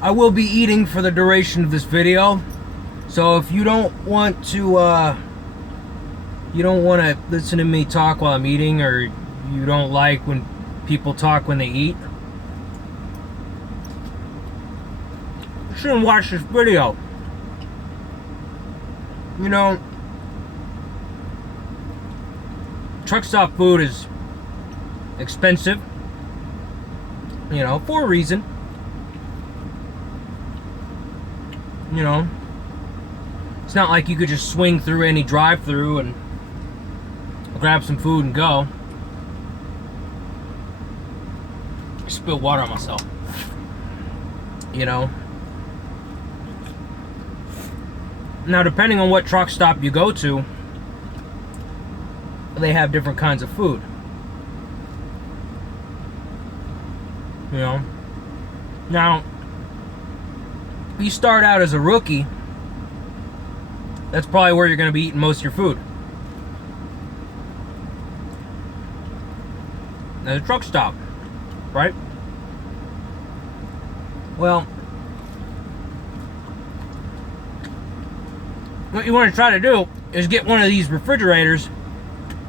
I will be eating for the duration of this video. So if you don't want to listen to me talk while I'm eating, or you don't like when people talk when they eat, you shouldn't watch this video. You know, truck stop food is expensive, you know, for a reason. You know, it's not like you could just swing through any drive-through and grab some food and go. I spilled water on myself. You know. Now, depending on what truck stop you go to, they have different kinds of food. You know. Now, if you start out as a rookie, that's probably where you're going to be eating most of your food. At a truck stop, right? Well, what you want to try to do is get one of these refrigerators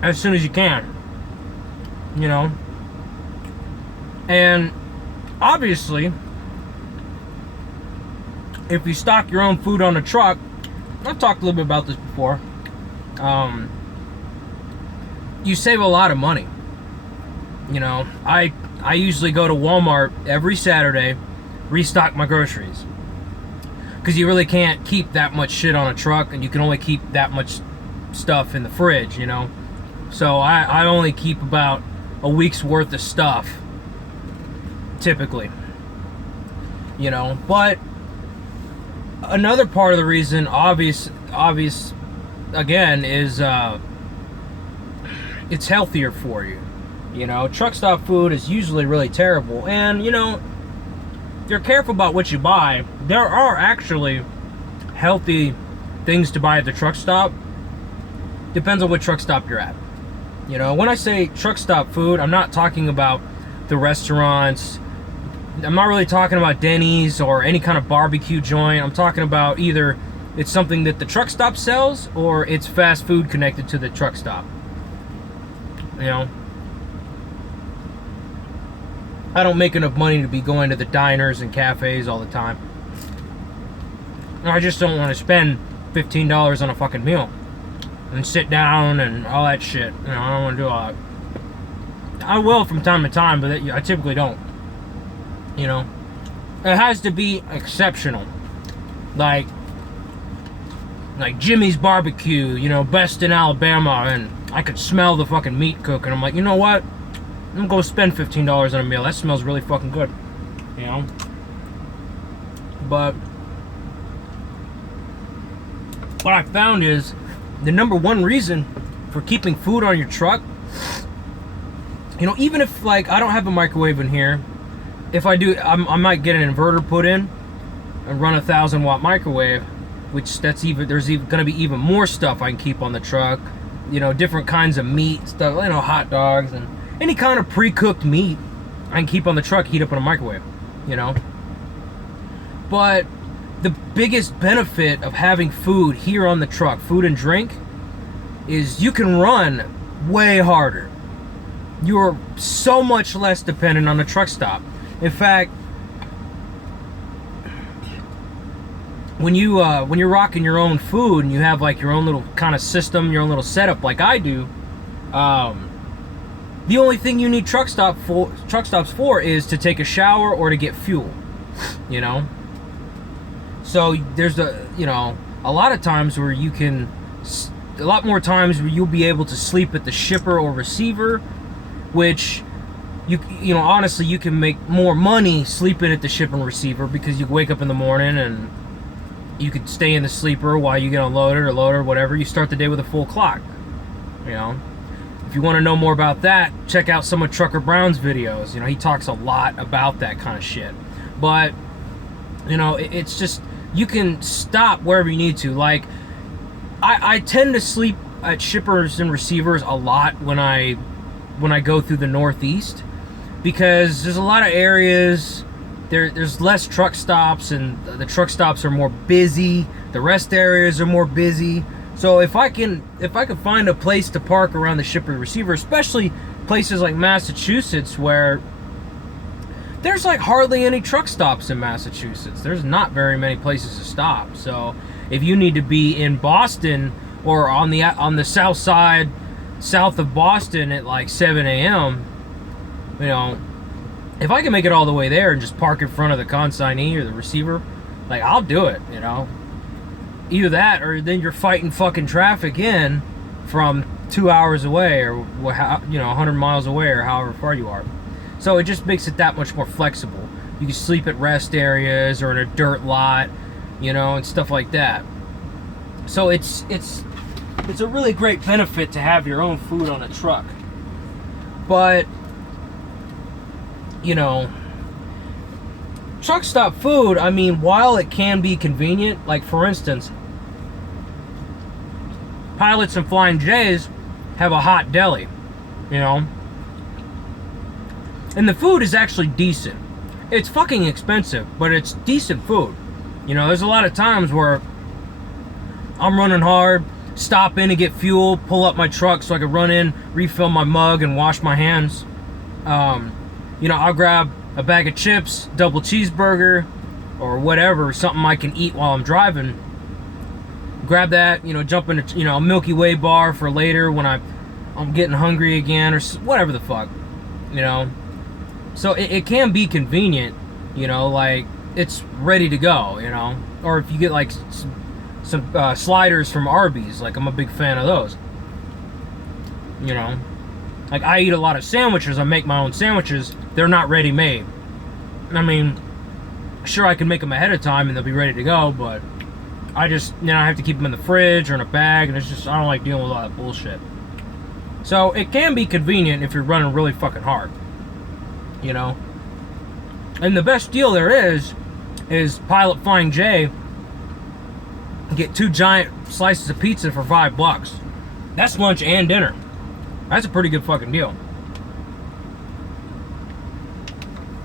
as soon as you can. You know? And obviously, if you stock your own food on the truck, I've talked a little bit about this before, you save a lot of money. You know, I usually go to Walmart every Saturday, restock my groceries, because you really can't keep that much shit on a truck, and you can only keep that much stuff in the fridge, you know. So I only keep about a week's worth of stuff, typically. You know, but another part of the reason, obvious again, is it's healthier for you. You know, truck stop food is usually really terrible, and you know, if you're careful about what you buy, there are actually healthy things to buy at the truck stop. Depends on what truck stop you're at. You know, when I say truck stop food, I'm not talking about the restaurants. I'm not really talking about Denny's or any kind of barbecue joint. I'm talking about either it's something that the truck stop sells, or it's fast food connected to the truck stop. You know, I don't make enough money to be going to the diners and cafes all the time. I just don't want to spend $15 on a fucking meal and sit down and all that shit. You know, I don't want to do all that. I will from time to time, but I typically don't. You know, it has to be exceptional, like Jimmy's Barbecue, you know, best in Alabama, and I could smell the fucking meat cooking. I'm like, you know what? I'm gonna go spend $15 on a meal. That smells really fucking good, you know. But what I found is the number one reason for keeping food on your truck. You know, even if like I don't have a microwave in here. If I do, I might get an inverter put in and run a 1,000-watt microwave, which there's gonna be even more stuff I can keep on the truck. You know, different kinds of meat stuff, you know, hot dogs and any kind of pre-cooked meat I can keep on the truck, heat up in a microwave, you know. But the biggest benefit of having food here on the truck, food and drink, is you can run way harder. You're so much less dependent on the truck stop. In fact, when you're rocking your own food and you have like your own little kind of system, your own little setup like I do, the only thing you need truck stops for is to take a shower or to get fuel. You know. So there's a lot of times where you can, a lot more times where you'll be able to sleep at the shipper or receiver, which you know, honestly, you can make more money sleeping at the shipper and receiver, because you wake up in the morning and you could stay in the sleeper while you get unloaded or loaded or whatever. You start the day with a full clock. You know, if you want to know more about that, check out some of Trucker Brown's videos. You know, he talks a lot about that kind of shit. But you know, it's just, you can stop wherever you need to. Like, I tend to sleep at shippers and receivers a lot when I go through the Northeast, because there's a lot of areas there's less truck stops, and the truck stops are more busy. The rest areas are more busy. So if I can find a place to park around the shipper receiver, especially places like Massachusetts where there's like hardly any truck stops in Massachusetts. There's not very many places to stop. So if you need to be in Boston or on the south side, south of Boston at like 7 a.m., you know, if I can make it all the way there and just park in front of the consignee or the receiver, like, I'll do it, you know. Either that, or then you're fighting fucking traffic in from 2 hours away, or 100 miles away, or however far you are. So it just makes it that much more flexible. You can sleep at rest areas or in a dirt lot, you know, and stuff like that. So it's a really great benefit to have your own food on a truck. But, you know, truck stop food, I mean, while it can be convenient, like for instance, Pilots and Flying J's have a hot deli, you know, and the food is actually decent. It's fucking expensive, but it's decent food. You know, there's a lot of times where I'm running hard, stop in and get fuel, pull up my truck so I can run in, refill my mug, and wash my hands. You know, I'll grab a bag of chips, double cheeseburger, or whatever, something I can eat while I'm driving. Grab that, you know, jump into, you know, a Milky Way bar for later when I'm getting hungry again, or whatever the fuck, you know. So it can be convenient, you know, like it's ready to go, you know. Or if you get like some sliders from Arby's, like I'm a big fan of those, you know. Like, I eat a lot of sandwiches. I make my own sandwiches. They're not ready-made. I mean, sure, I can make them ahead of time and they'll be ready to go, but I just, you know, I have to keep them in the fridge or in a bag, and it's just, I don't like dealing with all that bullshit. So it can be convenient if you're running really fucking hard, you know. And the best deal there is Pilot Flying J. Get 2 giant slices of pizza for $5. That's lunch and dinner. That's a pretty good fucking deal.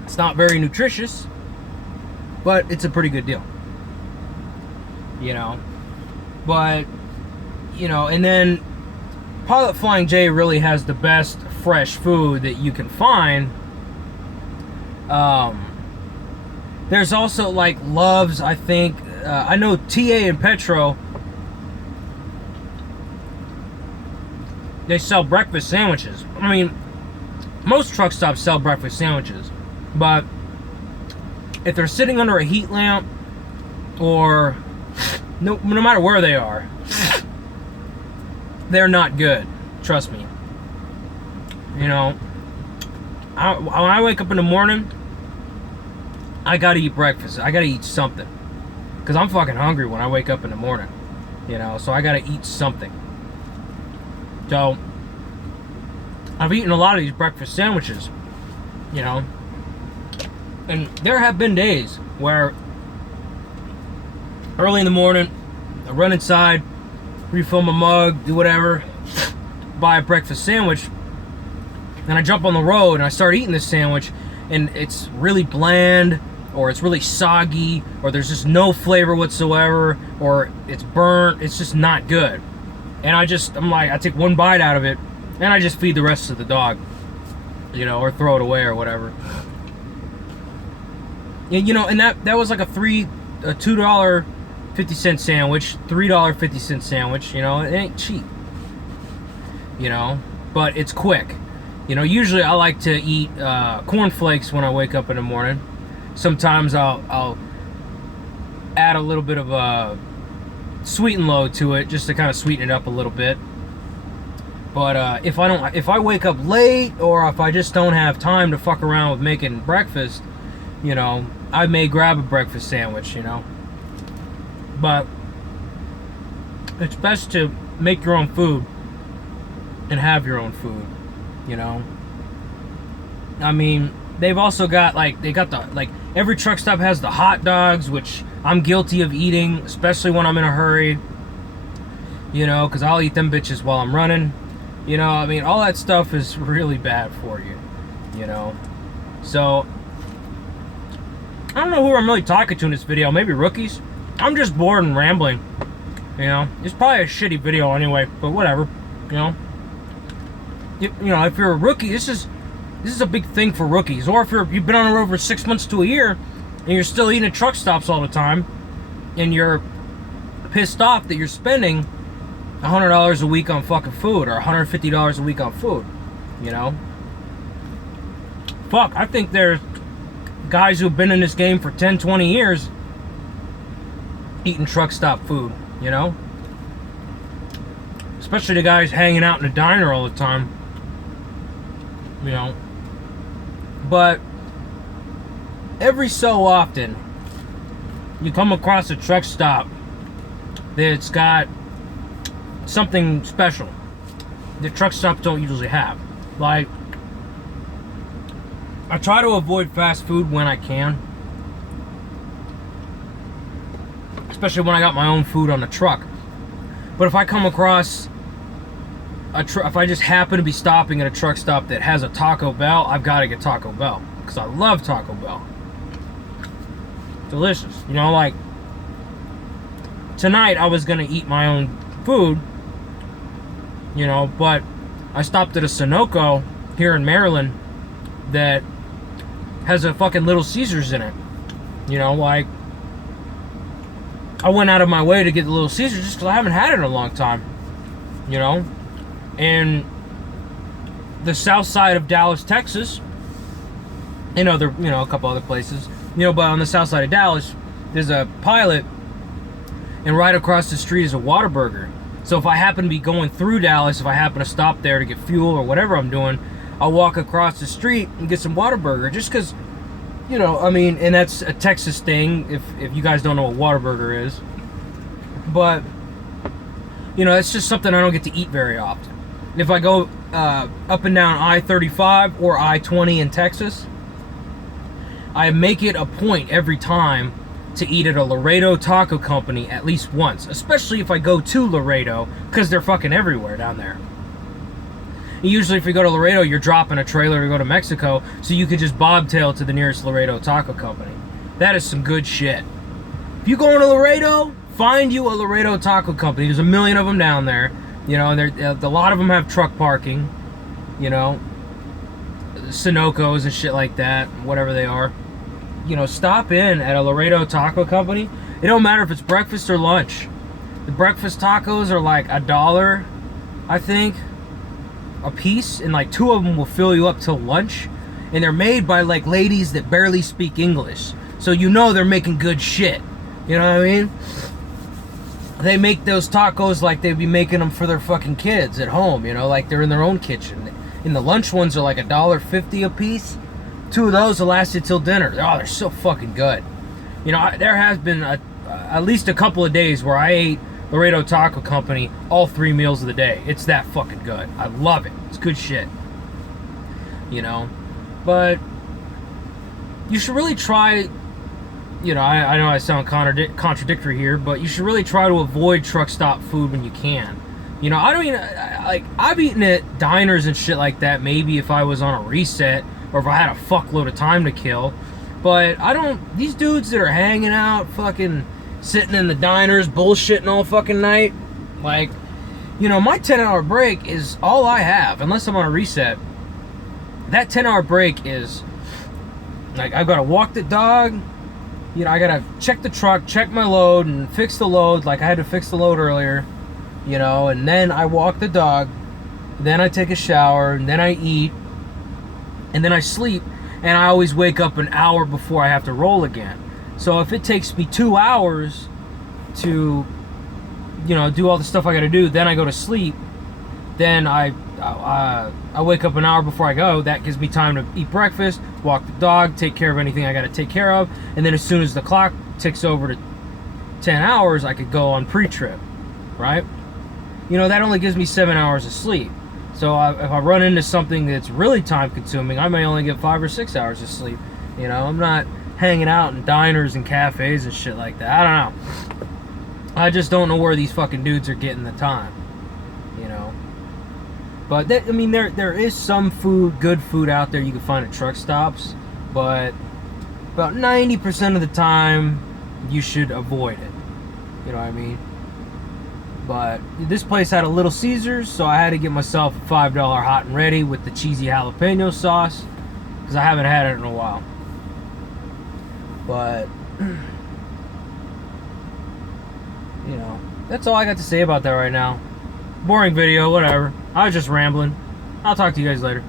It's not very nutritious, but it's a pretty good deal. You know? But, you know, and then Pilot Flying J really has the best fresh food that you can find. There's also like Love's, I think. I know TA and Petro, they sell breakfast sandwiches. I mean, most truck stops sell breakfast sandwiches, but if they're sitting under a heat lamp, or no matter where they are, they're not good. Trust me. You know, when I wake up in the morning, I gotta eat breakfast. I gotta eat something, because I'm fucking hungry when I wake up in the morning. You know, so I gotta eat something. So, I've eaten a lot of these breakfast sandwiches, you know, and there have been days where early in the morning, I run inside, refill my mug, do whatever, buy a breakfast sandwich, and I jump on the road and I start eating this sandwich, and it's really bland, or it's really soggy, or there's just no flavor whatsoever, or it's burnt. It's just not good. And I'm like, I take one bite out of it, and I just feed the rest of the dog, you know, or throw it away or whatever. And, you know, and that was like a $2.50 sandwich, $3.50 sandwich, you know, it ain't cheap, you know, but it's quick. You know, usually I like to eat cornflakes when I wake up in the morning. Sometimes I'll add a little bit of a sweet and low to it, just to kind of sweeten it up a little bit. But if I wake up late, or if I just don't have time to fuck around with making breakfast, you know, I may grab a breakfast sandwich, you know. But it's best to make your own food and have your own food, you know. I mean, they've also got every truck stop has the hot dogs, which I'm guilty of eating, especially when I'm in a hurry, you know, because I'll eat them bitches while I'm running. You know, I mean, all that stuff is really bad for you, you know. So, I don't know who I'm really talking to in this video. Maybe rookies. I'm just bored and rambling. You know, it's probably a shitty video anyway, but whatever. You know, you know, if you're a rookie, this is a big thing for rookies. Or if you've been on the road for 6 months to a year and you're still eating at truck stops all the time, and you're pissed off that you're spending $100 a week on fucking food or $150 a week on food. You know, fuck. I think there's guys who've been in this game for 10, 20 years eating truck stop food, you know? Especially the guys hanging out in the diner all the time, you know? But every so often, you come across a truck stop that's got something special that truck stops don't usually have. Like, I try to avoid fast food when I can, especially when I got my own food on the truck. But if I come across if I just happen to be stopping at a truck stop that has a Taco Bell, I've got to get Taco Bell because I love Taco Bell. Delicious, you know. Like tonight, I was gonna eat my own food, you know, but I stopped at a Sunoco here in Maryland that has a fucking Little Caesars in it. You know, like, I went out of my way to get the Little Caesars just because I haven't had it in a long time. You know? And the south side of Dallas, Texas, and a couple other places, you know, but on the south side of Dallas, there's a Pilot, and right across the street is a Whataburger. So if I happen to be going through Dallas, if I happen to stop there to get fuel or whatever I'm doing, I'll walk across the street and get some Whataburger, just because, you know, I mean, and that's a Texas thing, if you guys don't know what Whataburger is. But, you know, it's just something I don't get to eat very often. If I go up and down I-35 or I-20 in Texas, I make it a point every time to eat at a Laredo Taco Company at least once, especially if I go to Laredo, because they're fucking everywhere down there. Usually if you go to Laredo, you're dropping a trailer to go to Mexico, so you could just bobtail to the nearest Laredo Taco Company. That is some good shit. If you go into Laredo, find you a Laredo Taco Company. There's a million of them down there, you know, and a lot of them have truck parking, you know, Sunocos and shit like that, whatever they are. You know, stop in at a Laredo Taco Company. It don't matter if it's breakfast or lunch. The breakfast tacos are like $1, I think, a piece, and like 2 of them will fill you up till lunch, and they're made by like ladies that barely speak English, so you know they're making good shit. You know what I mean? They make those tacos like they'd be making them for their fucking kids at home, you know, like they're in their own kitchen. And the lunch ones are like $1.50 a piece. 2 of those will last you till dinner. Oh, they're so fucking good. You know, there has been at least a couple of days where I ate Laredo Taco Company all 3 meals of the day. It's that fucking good. I love it. It's good shit. You know, but you should really try. You know, I know I sound contradictory here, but you should really try to avoid truck stop food when you can. You know, I don't even, like, I've eaten at diners and shit like that, maybe if I was on a reset, or if I had a fuckload of time to kill. But I don't, these dudes that are hanging out, fucking sitting in the diners, bullshitting all fucking night, like, you know, my 10-hour break is all I have, unless I'm on a reset. That 10-hour break is, like, I've got to walk the dog. You know, I gotta check the truck, check my load, and fix the load, like I had to fix the load earlier, you know, and then I walk the dog, then I take a shower, and then I eat, and then I sleep, and I always wake up an hour before I have to roll again. So if it takes me 2 hours to, you know, do all the stuff I gotta do, then I go to sleep, then I wake up an hour before I go. That gives me time to eat breakfast, walk the dog, take care of anything I got to take care of, and then as soon as the clock ticks over to 10 hours, I could go on pre-trip, right? You know, that only gives me 7 hours of sleep. So if I run into something that's really time-consuming, I may only get 5 or 6 hours of sleep. You know, I'm not hanging out in diners and cafes and shit like that. I don't know. I just don't know where these fucking dudes are getting the time, you know. But I mean, there is some food, good food out there you can find at truck stops, but about 90% of the time, you should avoid it. You know what I mean? But this place had a Little Caesars, so I had to get myself a $5 hot and ready with the cheesy jalapeno sauce, because I haven't had it in a while. But, you know, that's all I got to say about that right now. Boring video, whatever. I was just rambling. I'll talk to you guys later.